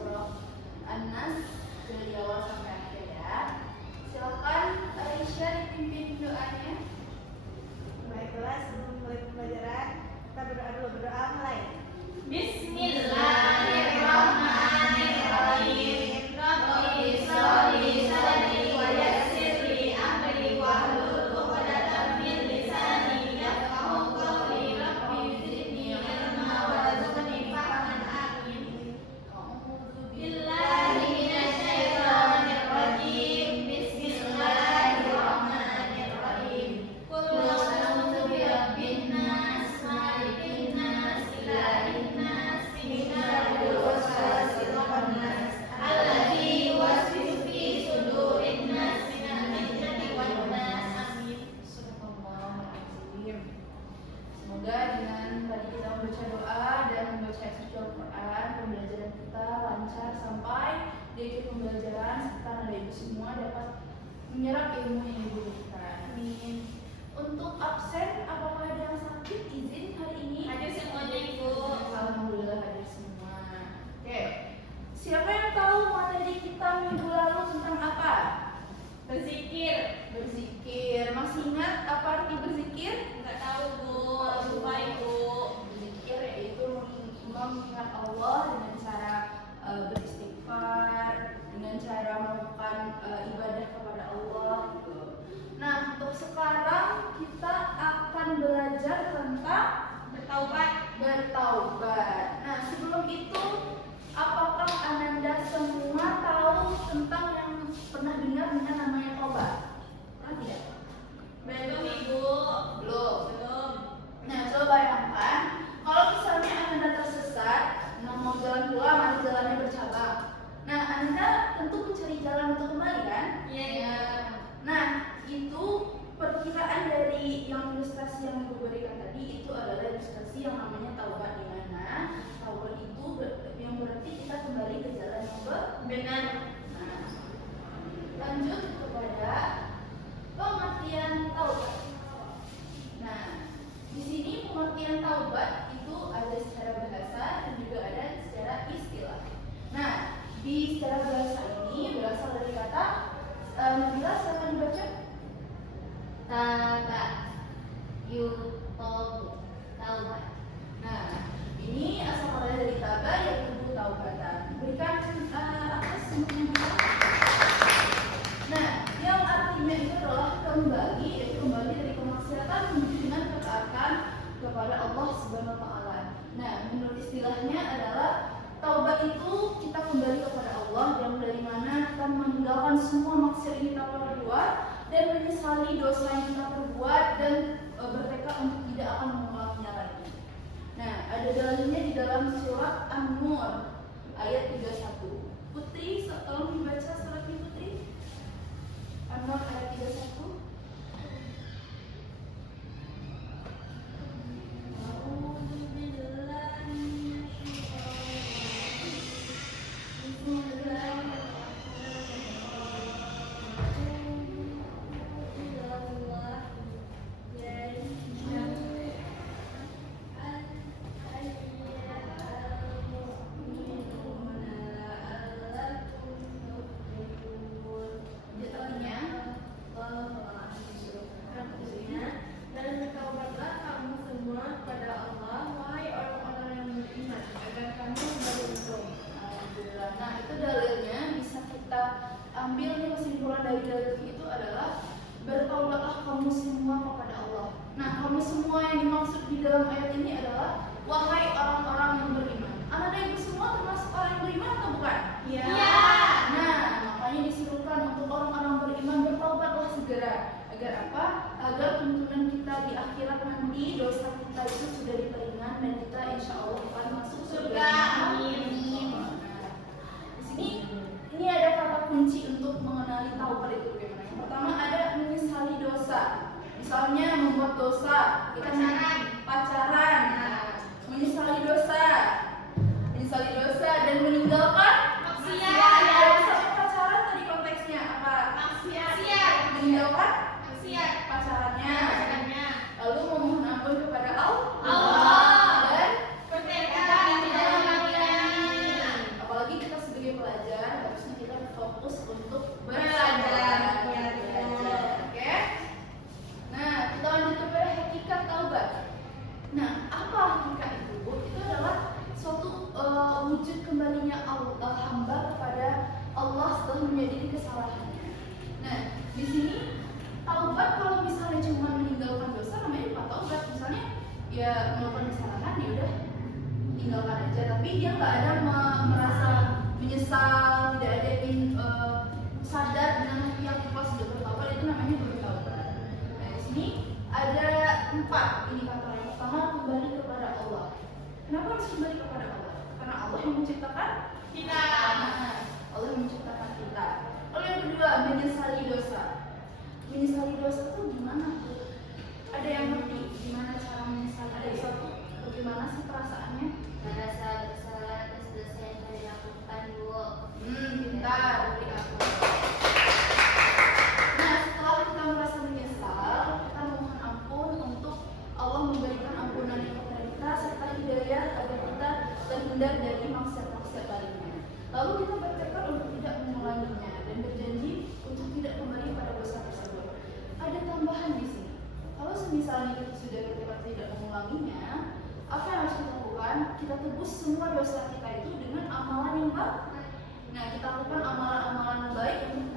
surah An-Nas dari awal sampai akhir ya. Silakan Aisyah dipimpin doanya. Baiklah, sebelum mulai pembelajaran kita berdoa dulu. Berdoa mulai. Bismillahirrahmanirrahim. Rabbi sholli sadri wa yassir li amri wahlul 'uqdatam min lisani yafqahu qawli. Rabbi zidni ilma warzuqni fahman. Amin. Billahi minasyaitonir rajim. Bismillahirrahmanirrahim. Qul a'udzu birabbin nas, malikin nas, ilahin nas, min syarril waswasil khannas, alladzi yuwaswisu fi sudurin nas, minal jinnati wan nas. Amin. Subhanallahirrahmanirrahim. Semoga dengan tadi kita membaca doa dan membaca suci Al-Quran, pembelajaran kita lancar sampai di akhir pembelajaran serta Anda Ibu semua dapat menyerap ilmu yang Ibu berikan. Amin. Untuk absen, apakah ada yang sakit izin hari ini? Hadir semuanya, Ibu. Alhamdulillah hadir semua. Oke. Siapa yang tahu materi kita minggu lalu tentang apa? Berzikir. Berzikir. Masih ingat apa arti berzikir? Enggak tahu, Bu. Lupa, Ibu. Berzikir yaitu mengingat Allah dengan cara beristighfar, dengan cara melakukan ibadah kepada Allah gitu. Nah, untuk sekarang kita akan belajar tentang bertaubat. Nah, sebelum itu apakah Ananda semua tahu tentang yang pernah dengar dengan namanya taubat? Pernah tidak? Belum, Ibu. Belum. Nah, coba bayangkan kalau misalnya Anda tersesat, mau jalan pulang, nanti jalannya bercabang. Nah, Anda tentu mencari jalan untuk kembali kan? Iya. Nah, itu perkiraan dari yang ilustrasi yang Ibu berikan tadi itu adalah ilustrasi yang namanya taubat, di mana taubat itu yang berarti kita kembali ke jalan yang Benar. Nah, lanjut kepada pengertian taubat. Nah, di sini pengertian taubat itu ada secara bahasa dan juga ada secara istilah. Nah, di secara bahasa ini berasal dari kata Nabila, silakan dibaca. Taubat. Taubat. Nah, ini asal katanya dari taba yaitu taubatan. Berikan atas semuanya. Nah, yang artinya itu adalah kembali, yaitu kembali dari kemaksiatan menuju dengan ketaatan kepada Allah Subhanahu wa taala. Nah, menurut istilahnya adalah taubat itu kita kembali kepada Allah yang dari mana kita meninggalkan semua maksiat yang kita perbuat dan menyesali dosa yang kita perbuat dan bertekad untuk tidak akan mengulanginya lagi. Nah, ada dalilnya di dalam surat An-Nur ayat 31. Putri, tolong dibaca suratnya Putri. An-Nur ayat 31. Dan bertaubatlah kamu semua kepada Allah, wahai orang-orang yang beriman, agar kamu beruntung. Alhamdulillah. Nah, itu dalilnya bisa kita ambil nih, kesimpulan dari dalil itu adalah bertaubatlah kamu semua kepada Allah. Nah, kamu semua yang dimaksud di dalam ayat ini adalah wahai orang-orang yang beriman. Anak ibu semua termasuk orang yang beriman atau bukan? Iya. Nah, makanya disuruhkan untuk orang-orang beriman bertaubatlah segera. Agar apa? Agar tuntunan kita di akhirat nanti dosa kita itu sudah diperingan dan kita insya Allah akan masuk surga. Amin. Nah, di sini ini ada kata kunci untuk mengenali taubat itu bagaimana. Yang pertama ada menyesali dosa. Misalnya membuat dosa, kita pacaran. Nah, menyesali dosa dan meninggalkan Maksiat. Kalau misalnya pacaran tadi konteksnya apa? Maksiat. Meninggalkan Maksiat. pacarannya. Pacarannya. Lalu memohon ampun kepada Allah. dan Bertekad tidak mengulangi. apalagi kita segera berfokus untuk Belajar. Oke. Nah, kita lanjut kepada hakikat taubat. Nah, apa hakikat itu? Itu adalah suatu wujud kembalinya hamba kepada Allah setelah menyadari kesalahannya. Nah, di sini taubat kalau misalnya cuma meninggalkan dosa namanya bukan taubat. Misalnya ya melakukan kesalahan ya udah tinggalkan aja, tapi dia nggak ada merasa menyesal, tidak ada sadar dengan hati yang ikhlas sudah bertaubat, itu namanya bertaubat. Nah, di sini ada 4 indikator. Yang pertama, kembali kepada Allah. Kenapa harus kembali kepada Allah? Karena Allah yang menciptakan Kita. Nah, Allah yang menciptakan kita. Lalu yang kedua, menyesali dosa. Menyesali dosa itu gimana tuh? Ada yang ngerti gimana cara menyesali dosa tuh? Bagaimana sih perasaannya? Merasa bersalah atas dosa yang telah dilakukan, Bu. Pintar, beri aku. Nah, setelah kita merasa menyesal, kita mohon ampun untuk Allah memberikan ampunannya kepada kita serta hidayah agar kita terhindar dari maksiat-maksiat lainnya. Lalu kita bertekad untuk tidak mengulanginya dan berjanji untuk tidak kembali pada dosa tersebut. Ada tambahan di sini. Kalau misalnya kita sudah bertekad tidak mengulanginya, apa yang harus kita lakukan? Kita tebus semua dosa kita itu dengan amalan yang baik. Nah, kita lakukan amalan-amalan baik untuk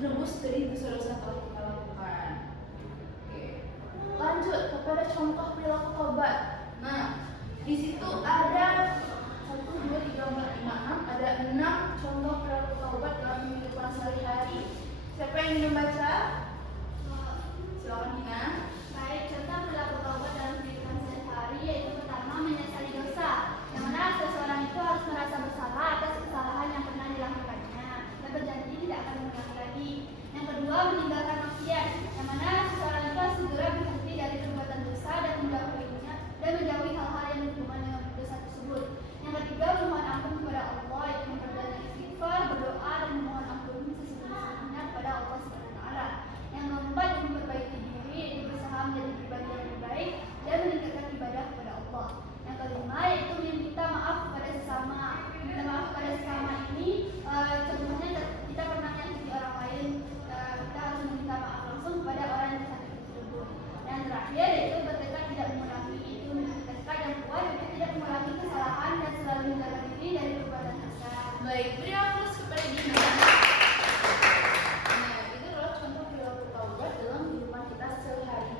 menebus dari dosa-dosa yang telah kita lakukan. Oke. Lanjut kepada contoh perilaku taubat. Nah, di situ ada 1, 2, 3, 4, 5, 6. Ada 6 contoh perilaku taubat dalam kehidupan sehari-hari. Siapa yang ingin membaca? Silakan Dina. Baik, contoh perilaku taubat dalam kehidupan sehari-hari yaitu pertama, menyesali dosa, yang mana seseorang itu harus merasa bersalah atas kesalahan yang pernah dilakukannya dan berjanji tidak akan mengulangi lagi. Yang kedua, meninggalkan maksiat, yang mana seseorang itu harus segera berhenti dari perbuatan dosa dan menjauhinya dan menjauhi hal-hal yang berhubungan dengan dosa tersebut. Yang ketiga, memohon ampun kepada Allah, yaitu memperbanyak istighfar, berdoa dan memohon ampun sesungguhnya kepada Allah SWT. Yang keempat, memperbaiki diri, berusaha menjadi pribadi yang lebih baik dan meningkatkan ibadah kepada Allah. Yang kelima, yaitu meminta maaf kepada sesama. Minta maaf kepada sesama ini contohnya kita pernah menyakiti orang lain, kita harus meminta maaf langsung kepada orang yang disakiti tersebut. Yang terakhir, yaitu bertekad tidak mengulangi, itu bertekad yang kuat untuk tidak mengulangi kesalahan dan selalu menjaga diri dari perbuatan dosa. Baik, beri aplaus kepada Dina. Nah, itu adalah contoh perilaku taubat dalam kehidupan kita sehari-hari.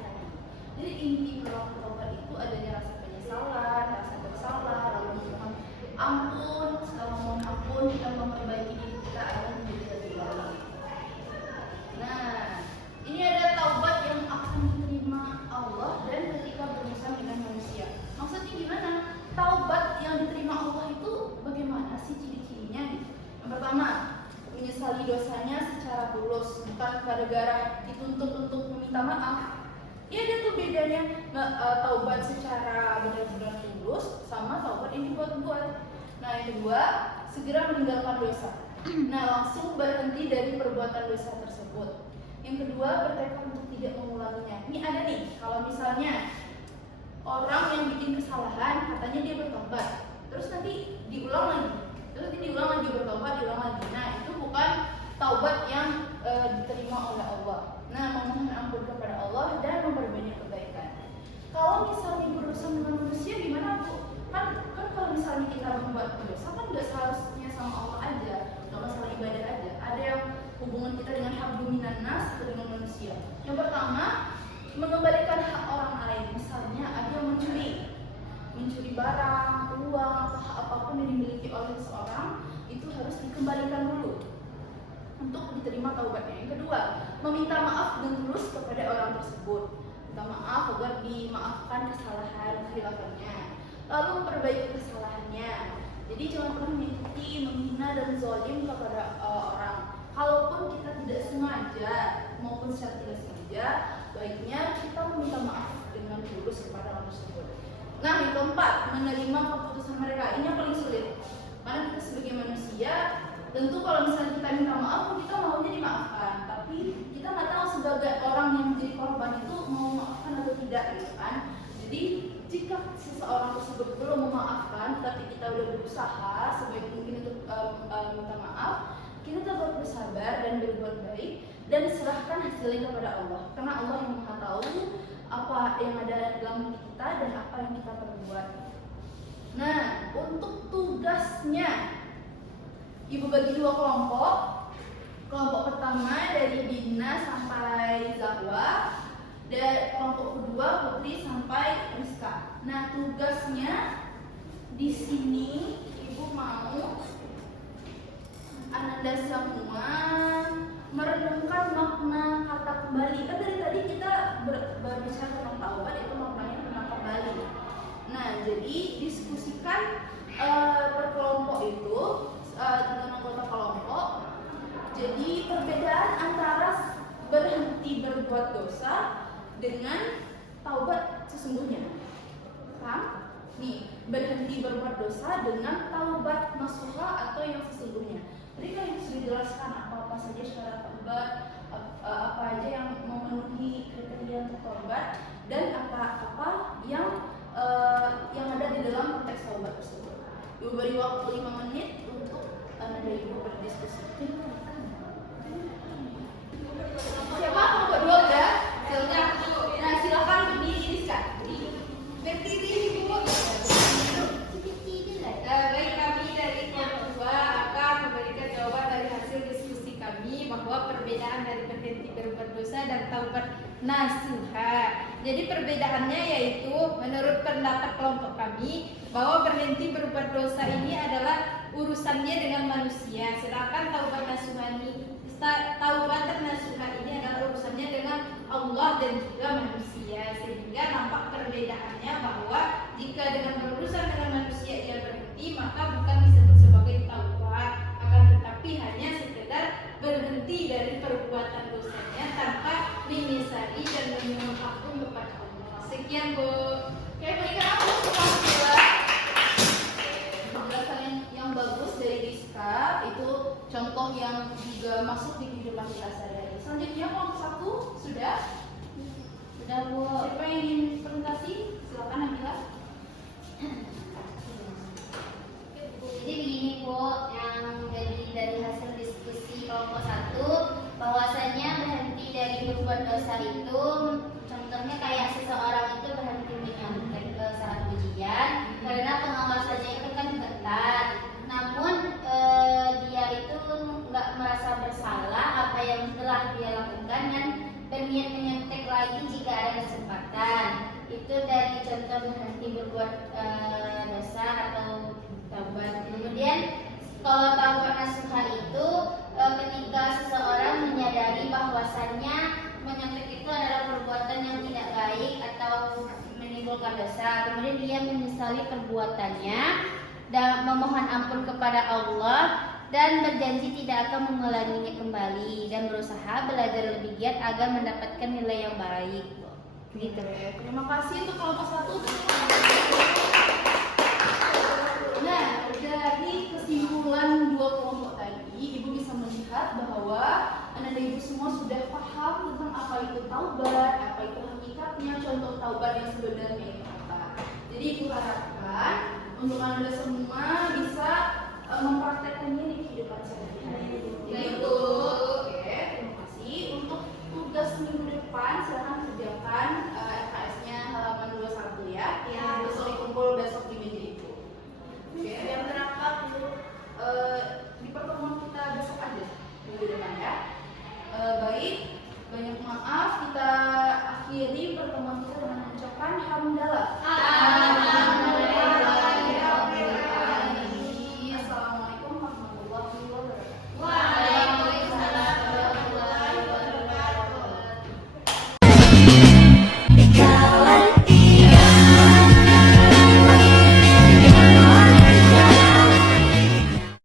Jadi inti perilaku taubat itu adanya rasa penyesalan, rasa bersalah, lalu memohon ampun. Setelah memohon ampun, kita memperbaiki diri kita agar menjadi lebih baik. Nah, ini ada taubat yang akan diterima Allah dan ketika berurusan dengan manusia. Maksudnya gimana? Taubat yang diterima Allah itu bagaimana sih ciri-cirinya? Yang pertama, menyesali dosanya secara tulus, bukan gara-gara dituntut untuk meminta maaf. Ya, ada tuh bedanya taubat secara benar-benar tulus sama taubat yang dibuat-buat. Nah, yang kedua, segera meninggalkan dosa. Nah, langsung berhenti dari perbuatan dosa tersebut. Yang kedua, bertekad untuk tidak mengulanginya. Ini ada nih, kalau misalnya orang yang bikin kesalahan katanya dia bertobat, terus nanti diulang lagi, bertobat, diulang lagi. Nah, itu bukan taubat yang diterima oleh Allah. Nah, memohon ampun kepada Allah dan memperbanyak kebaikan. Kalau misalnya berurusan dengan manusia gimana, Bu? Kan kalau misalnya kita membuat dosa kan nggak seharusnya sama Allah aja, nggak masalah ibadah aja. Ada yang hubungan kita dengan hak dominan nas atau dengan manusia. Yang pertama, mengembalikan hak orang lain. Misalnya ada yang mencuri barang, uang, atau hak apapun yang dimiliki oleh seseorang, itu harus dikembalikan dulu untuk diterima taubatnya. Yang kedua, meminta maaf dan tulus kepada orang tersebut. Minta maaf agar dimaafkan kesalahan perilakunya. Lalu memperbaiki kesalahannya. Jadi jangan pernah menyakiti, menghina dan zalim kepada orang. Kalaupun kita tidak sengaja maupun secara tidak sengaja, baiknya kita meminta maaf dengan tulus kepada orang tersebut. Nah, yang keempat, menerima keputusan mereka. Ini yang paling sulit. Karena kita sebagai manusia, tentu kalau misalnya kita minta maaf, kita maunya dimaafkan. Tapi kita nggak tahu sebagai orang yang menjadi korban itu mau maafkan atau tidak, gitu kan? Jadi jika seseorang tersebut belum memaafkan, tapi kita udah berusaha sebaik mungkin untuk minta maaf, kita bersabar dan berbuat baik dan serahkan hasilnya kepada Allah, karena Allah yang Maha tahu apa yang ada dalam hati kita dan apa yang kita perbuat. Nah, untuk tugasnya Ibu bagi dua kelompok. Kelompok pertama dari Dina sampai Zahwa, dan kelompok kedua Putri sampai Rizka. Nah, tugasnya di sini Ibu mau Ananda semua merenungkan makna kata kembali. Kan dari tadi kita berbicara tentang taubat, itu maknanya tentang kembali. Nah, jadi diskusikan per kelompok itu dengan anggota kelompok. Jadi perbedaan antara berhenti berbuat dosa dengan taubat sesungguhnya. Paham? Nih, berhenti berbuat dosa dengan taubat nasuha atau yang sesungguhnya. Tadi kan sudah dijelaskan apa saja syarat taubat, apa aja yang memenuhi kriteria untuk taubat, dan apa yang ada di dalam konteks taubat tersebut. Ibu beri waktu 5 menit untuk Anda dan Ibu berdiskusi. Siapa kelompok 2 udah? Nah, silakan berdiri Rizka. Berdiri Ibu. Baik, kami dari kelompok 2 akan memberikan jawaban dari hasil diskusi kami bahwa perbedaan dari berhenti berbuat dosa dan taubat nasuha. Jadi perbedaannya yaitu menurut pendapat kelompok kami bahwa berhenti berbuat dosa ini adalah urusannya dengan manusia, sedangkan taubat nasuha ini adalah urusannya dengan Allah dan juga manusia. Sehingga nampak perbedaannya bahwa jika dengan berurusan dengan manusia ia berhenti, maka bukan disebut sebagai taubat, akan tetapi hanya sekedar berhenti dari perbuatan dosanya tanpa menyesali dan memohon ampun kepada Allah. Sekian, Bu. Oke, baiklah, aku suka penjelasan yang bagus dari Rizka. Itu contoh yang juga masuk di kehidupan kita sehari-hari. Selanjutnya kelompok 1 sudah? Sudah, Bu. Siapa yang ingin presentasi? Silakan Nabila. Jadi begini, Bu, yang dari hasil diskusi kelompok 1, bahwasanya berhenti dari berbuat dosa itu contohnya kayak seseorang itu berhenti menyontek saat ujian karena pengawasannya itu kan ketat, namun dia itu nggak merasa bersalah apa yang telah dia lakukan dan berniat menyontek lagi jika ada kesempatan. Itu dari contoh berhenti berbuat dosa atau taubat. Kemudian kalau taubat nasuha itu ketika seseorang menyadari bahwasannya menyontek itu adalah perbuatan yang tidak baik atau menimbulkan dosa, kemudian dia menyesali perbuatannya dan memohon ampun kepada Allah dan berjanji tidak akan mengulanginya kembali dan berusaha belajar lebih giat agar mendapatkan nilai yang baik. Gitu. Terima kasih untuk kelompok 1. Nah, dari kesimpulan 2 kelompok tadi, Ibu bisa melihat bahwa Anda dan Ibu semua sudah paham tentang apa itu taubat, apa itu hakikatnya, contoh taubat yang sebenarnya itu apa. Jadi Ibu harapkan untuk Anda semua bisa mempraktekkannya di kehidupan sehari-hari. Itu. Oke, terima kasih. Untuk tugas minggu depan silahkan kerjakan RKS-nya halaman 21 ya. Yang besok dikumpul besok di meja itu. Oke, yang berapa Bu? Di pertemuan kita besok aja minggu depan ya. Baik, banyak maaf, kita akhiri pertemuan kita dengan mengucapkan hamdalah. Assalamualaikum warahmatullahi wabarakatuh.